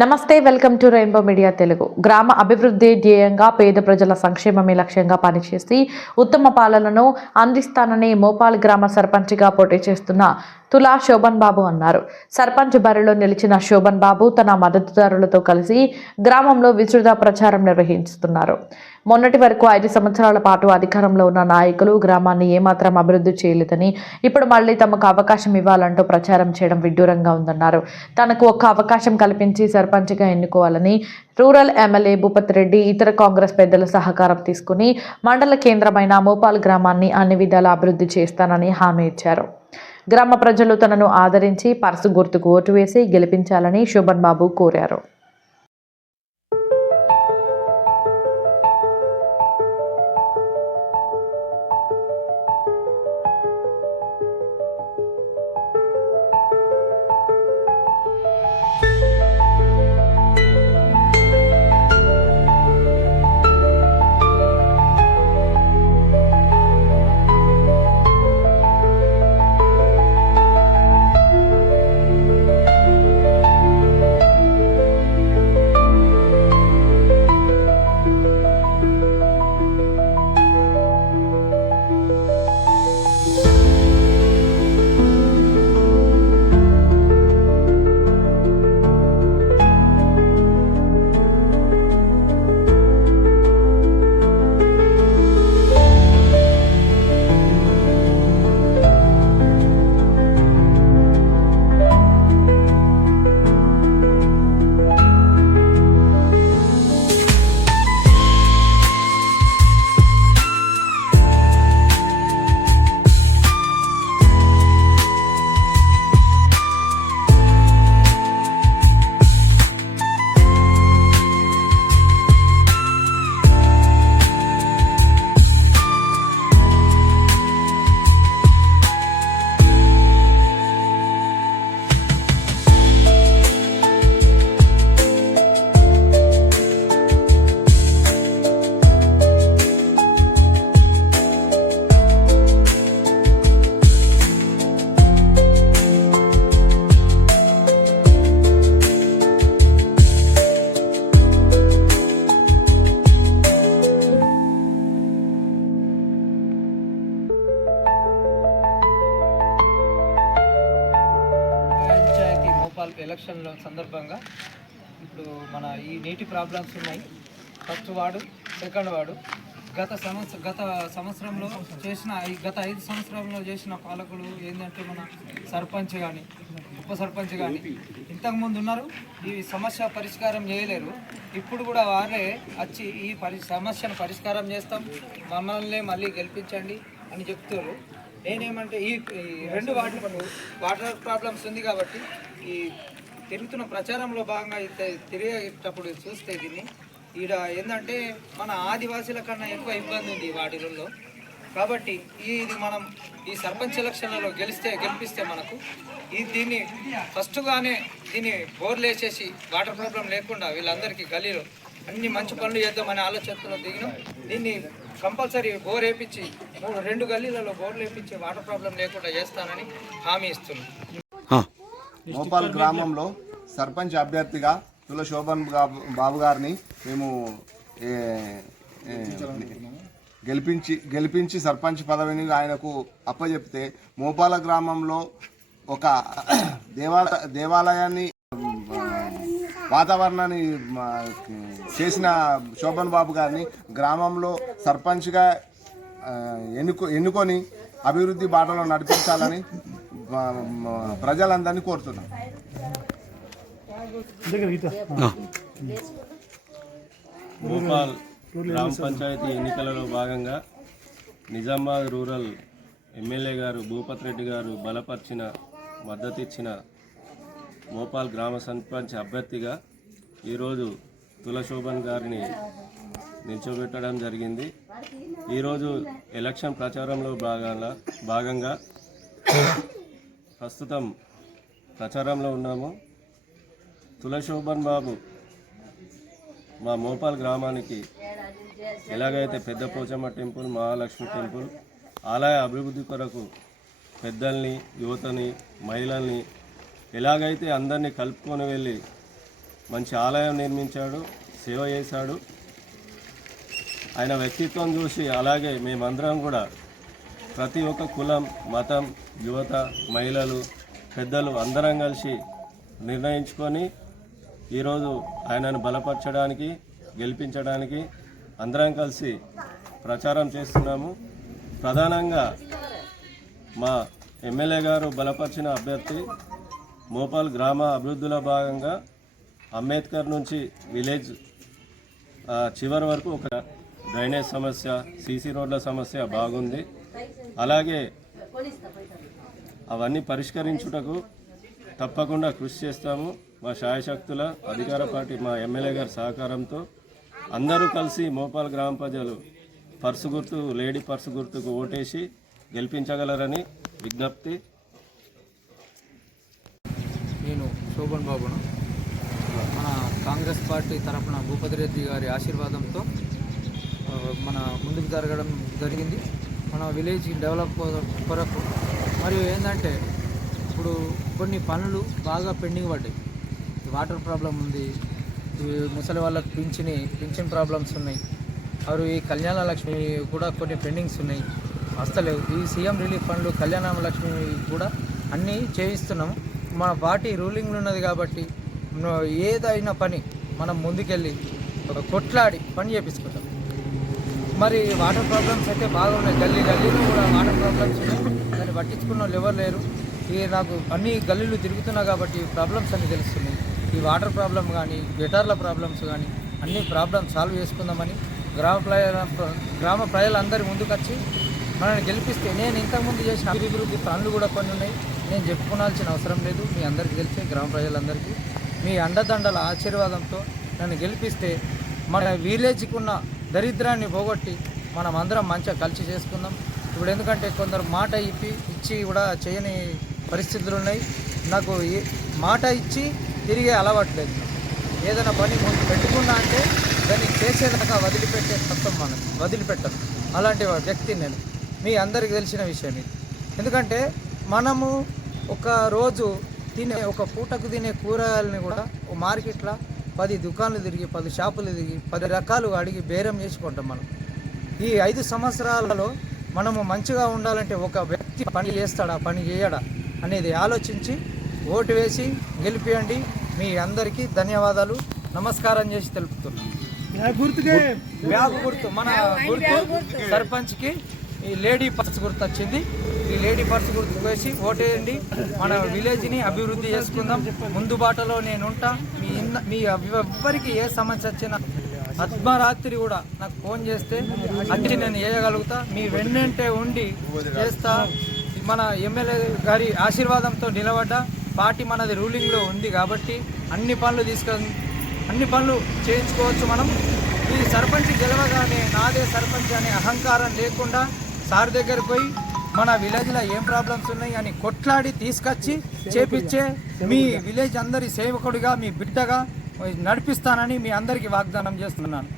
నమస్తే, welcome to rainbow media Telugu. గ్రామ అభివృద్ధి ధ్యేయంగా పేద ప్రజల సంక్షేమమే లక్ష్యంగా పనిచేసి ఉత్తమ పాలనను అందిస్తానని మోపాల్ గ్రామ సర్పంచ్గా పోటీ చేస్తున్న తులా శోభన్ బాబు అన్నారు. సర్పంచ్ బరిలో నిలిచిన శోభన్ బాబు తన మద్దతుదారులతో కలిసి గ్రామంలో విస్తృత ప్రచారం నిర్వహిస్తున్నారు. మొన్నటి వరకు 5 సంవత్సరాల పాటు అధికారంలో ఉన్న నాయకులు గ్రామాన్ని ఏమాత్రం అభివృద్ధి చేయలేదని, ఇప్పుడు మళ్లీ తమకు అవకాశం ఇవ్వాలంటూ ప్రచారం చేయడం విడ్డూరంగా ఉందన్నారు. తనకు ఒక్క అవకాశం కల్పించి సర్పంచ్గా ఎన్నుకోవాలని రూరల్ ఎమ్మెల్యే భూపతి రెడ్డి ఇతర కాంగ్రెస్ పెద్దల సహకారం తీసుకుని మండల కేంద్రమైన మోపాల్ గ్రామాన్ని అన్ని విధాలా అభివృద్ధి చేస్తానని హామీ ఇచ్చారు. గ్రామ ప్రజలు తనను ఆదరించి పర్సు గుర్తుకు ఓటు వేసి గెలిపించాలని శోభన్ బాబు కోరారు. ఎలక్షన్ల సందర్భంగా ఇప్పుడు మన ఈ నీటి ప్రాబ్లమ్స్ ఉన్నాయి. First ward, second ward. గత సంవత్సరంలో చేసిన గత 5 సంవత్సరంలో చేసిన పాలకులు ఏంటంటే మన సర్పంచ్ కానీ ఉప సర్పంచ్ కానీ ఇంతకుముందు ఉన్నారు. ఈ సమస్య పరిష్కారం చేయలేరు. ఇప్పుడు కూడా వారే వచ్చి ఈ సమస్యను పరిష్కారం చేస్తాం, మమ్మల్ని మళ్ళీ గెలిపించండి అని చెప్తారు. నేనేమంటే ఈ 2 వార్డులకు వాటర్ ప్రాబ్లమ్స్ ఉంది కాబట్టి ఈ తిరుగుతున్న ప్రచారంలో భాగంగా తిరిగేటప్పుడు చూస్తే దీన్ని ఈడ ఏంటంటే మన ఆదివాసీల కన్నా ఎక్కువ ఇబ్బంది ఉంది ఈ వాటిలలో. కాబట్టి ఇది మనం ఈ సర్పంచ్ ఎలక్షన్లలో గెలిపిస్తే మనకు దీన్ని ఫస్ట్గానే దీన్ని బోర్లు వేసేసి వాటర్ ప్రాబ్లం లేకుండా వీళ్ళందరికీ గలీలో అన్ని మంచి పనులు చేద్దామనే ఆలోచనలో దిగినాం. దీన్ని కంపల్సరీ బోర్ వేయించి 2 గల్లీలలో బోర్లు వేయించి వాటర్ ప్రాబ్లం లేకుండా చేస్తానని హామీ ఇస్తున్నాం. మోపాల్ గ్రామంలో సర్పంచ్ అభ్యర్థిగా తుల శోభన్ బాబు గారిని మేము గెలిపించి సర్పంచ్ పదవిని ఆయనకు అప్పచెప్తే మోపాల గ్రామంలో ఒక దేవాలయాన్ని వాతావరణాన్ని చేసిన శోభన్ బాబు గారిని గ్రామంలో సర్పంచ్గా ఎన్నుకొని అభివృద్ధి బాటలో నడిపించాలని ప్రజలందరినీ కోరుతున్నాం. మోపాల్ గ్రామ పంచాయతీ ఎన్నికలలో భాగంగా నిజామాబాద్ రూరల్ ఎమ్మెల్యే గారు భూపతి రెడ్డి గారు బలపరిచిన మద్దతిచ్చిన మోపాల్ గ్రామ సర్పంచ్ అభ్యర్థిగా ఈరోజు తుల శోభన్ గారిని నిల్చోబెట్టడం జరిగింది. ఈరోజు ఎలక్షన్ ప్రచారంలో భాగంగా ప్రస్తుతం ప్రచారంలో ఉన్నాము. తుల శోభన్ బాబు మా మోపాల్ గ్రామానికి ఎలాగైతే పెద్ద పోచమ్మ టెంపుల్, మహాలక్ష్మి టెంపుల్ ఆలయ అభివృద్ధి కొరకు పెద్దల్ని, యువతని, మహిళల్ని ఎలాగైతే అందరినీ కలుపుకొని వెళ్ళి మంచి ఆలయం నిర్మించాడు, సేవ చేశాడు. ఆయన వ్యక్తిత్వం చూసి అలాగే మేమందరం కూడా ప్రతి ఒక్క కులం, మతం, యువత, మహిళలు, పెద్దలు అందరం కలిసి నిర్ణయించుకొని ఈరోజు ఆయనను బలపరచడానికి, గెలిపించడానికి అందరం కలిసి ప్రచారం చేస్తున్నాము. ప్రధానంగా మా ఎమ్మెల్యే గారు బలపరిచిన అభ్యర్థి మోపాల్ గ్రామ అభివృద్ధిలో భాగంగా అంబేద్కర్ నుంచి విలేజ్ చివరి వరకు ఒక డ్రైనేజ్ సమస్య, సీసీ రోడ్ల సమస్య బాగుంది. అలాగే అవన్నీ పరిష్కరించుటకు తప్పకుండా కృషి చేస్తాము. మా శాయశక్తుల అధికార పార్టీ మా ఎమ్మెల్యే గారి సహకారంతో అందరూ కలిసి మోపాల్ గ్రామ ప్రజలు పర్సు గుర్తు, లేడీ పర్సు గుర్తుకు ఓటేసి గెలిపించగలరని విజ్ఞప్తి. నేను శోభన్ బాబును మన కాంగ్రెస్ పార్టీ తరఫున భూపతి రెడ్డి గారి ఆశీర్వాదంతో మన ముందుకు జరగడం జరిగింది. మన విలేజ్ డెవలప్ కొరకు మరియు ఏంటంటే ఇప్పుడు కొన్ని పనులు బాగా పెండింగ్ పడ్డాయి. వాటర్ ప్రాబ్లం ఉంది, ముసలి వాళ్ళకి పింఛన్ ప్రాబ్లమ్స్ ఉన్నాయి. మరియు ఈ కళ్యాణ లక్ష్మి కూడా కొన్ని పెండింగ్స్ ఉన్నాయి, వస్తలేవు. ఈ సీఎం రిలీఫ్ ఫండ్లు, కళ్యాణ లక్ష్మి కూడా అన్నీ చేయిస్తున్నాము. మన పార్టీ రూలింగ్లో ఉన్నది కాబట్టి ఏదైనా పని మనం ముందుకెళ్ళి కొట్లాడి పని చేపించుకుంటాం. మరి వాటర్ ప్రాబ్లమ్స్ అయితే బాగున్నాయి, గల్లీలో కూడా వాటర్ ప్రాబ్లమ్స్ ఉన్నాయి. దాన్ని పట్టించుకున్న వాళ్ళు ఎవరు లేరు. నాకు అన్ని గల్లీలు తిరుగుతున్నా కాబట్టి ప్రాబ్లమ్స్ అన్నీ తెలుస్తున్నాయి. ఈ వాటర్ ప్రాబ్లం కానీ, గటార్ల ప్రాబ్లమ్స్ కానీ అన్ని ప్రాబ్లమ్స్ సాల్వ్ చేసుకుందామని గ్రామ ప్రజలందరి ముందుకొచ్చి మనల్ని గెలిపిస్తే, నేను ఇంతకుముందు చేసిన అభివృద్ధి పనులు కూడా కొన్ని ఉన్నాయి, నేను చెప్పుకోవాల్సిన అవసరం లేదు. మీ అందరికీ తెలిసే గ్రామ ప్రజలందరికీ మీ అండదండల ఆశీర్వాదంతో నన్ను గెలిపిస్తే మన విలేజ్కి ఉన్న దరిద్రాన్ని పోగొట్టి మనం అందరం మంచిగా కలిసి చేసుకుందాం. ఇప్పుడు ఎందుకంటే కొందరు మాట ఇచ్చి కూడా చేయని పరిస్థితులు ఉన్నాయి. నాకు మాట ఇచ్చి తిరిగే అలవాటు లేదు. ఏదైనా పని ముందు పెట్టుకున్నా అంటే దాన్ని చేసేదాకా వదిలిపెట్టే తత్వం మనకు వదిలిపెట్టను. అలాంటి వ్యక్తి నేను. మీ అందరికీ తెలిసిన విషయం ఇది. ఎందుకంటే మనము ఒక రోజు ఒక పూటకు తినే కూరగాయలని కూడా ఒక మార్కెట్లో 10 దుకాణాలు తిరిగి, 10 షాపులు తిరిగి, 10 రకాలు అడిగి బేరం చేసుకుంటాం. మనం ఈ 5 సంవత్సరాలలో మనము మంచిగా ఉండాలంటే ఒక వ్యక్తి పని చేస్తాడా, పని చేయడా అనేది ఆలోచించి ఓటు వేసి గెలిపియండి. మీ అందరికీ ధన్యవాదాలు, నమస్కారం చేసి తెలుపుతున్నాను. బ్యాగ్ గుర్తు మన గుర్తు సర్పంచ్కి ఈ లేడీ పర్స్ గుర్తు వచ్చింది. ఈ లేడీ పర్స్ గుర్తు వేసి ఓటేయండి. మన విలేజ్ని అభివృద్ధి చేసుకుందాం. ముందు బాటలో నేనుంటా. మీ ఎవ్వరికి ఏ సమస్య వచ్చినా అర్ధరాత్రి కూడా నాకు ఫోన్ చేస్తే అట్టి నేను చేయగలుగుతా. మీ వెన్నంటే ఉండి చేస్తా. మన ఎమ్మెల్యే గారి ఆశీర్వాదంతో నిలబడ్డా. పార్టీ మనది రూలింగ్లో ఉంది కాబట్టి అన్ని పనులు చేయించుకోవచ్చు మనం. ఈ సర్పంచ్ గెలవగానే నాదే సర్పంచ్ అనే అహంకారం లేకుండా సార్ దగ్గరికి పోయి మన విలేజ్లో ఏం ప్రాబ్లమ్స్ ఉన్నాయి అని కొట్లాడి తీసుకొచ్చి చేపించే మీ విలేజ్ అందరి సేవకుడిగా, మీ బిడ్డగా నడిపిస్తానని మీ అందరికీ వాగ్దానం చేస్తున్నాను.